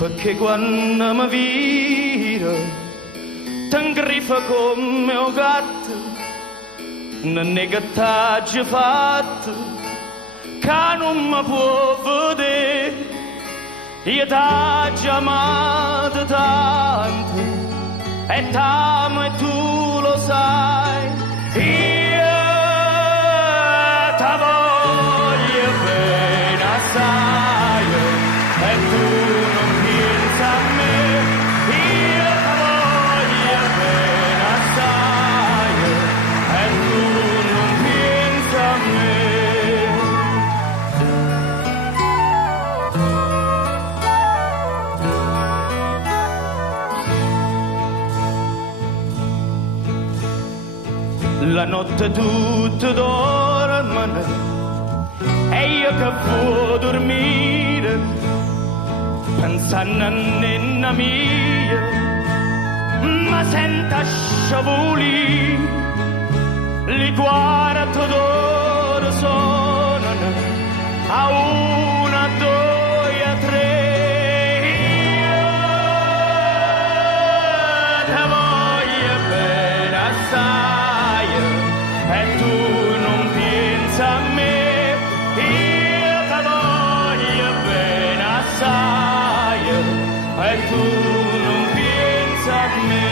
perché quando mi vira t'ingriffa come un gatto, non è che t'ha già fatto, che non mi può vedere, io t'ha già amato tanto, e t'amo e tu lo sai, io t'avoglio bene assai, e tu non pensi a me, io t'avoglio bene assai, e tu non pensi a me. La notte tutte dormono e io che vuoi dormire pensando a nonna mia, ma senta sciavoli, li quarto d'ora suonano a una, due, a tre. Io te voglio bene assai, e tu non pensi a me, io te voglio bene assai, e tu non pensi a me.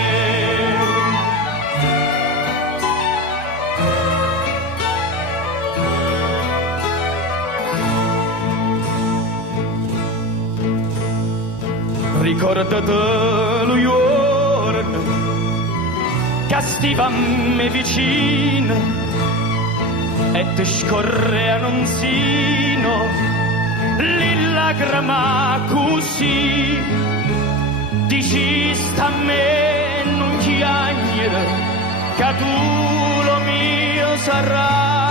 Ricordate lo giorno che stavamo vicino e ti scorreano un sino le lacrime così, dici sta a me non chiagnere che tu lo mio sarai.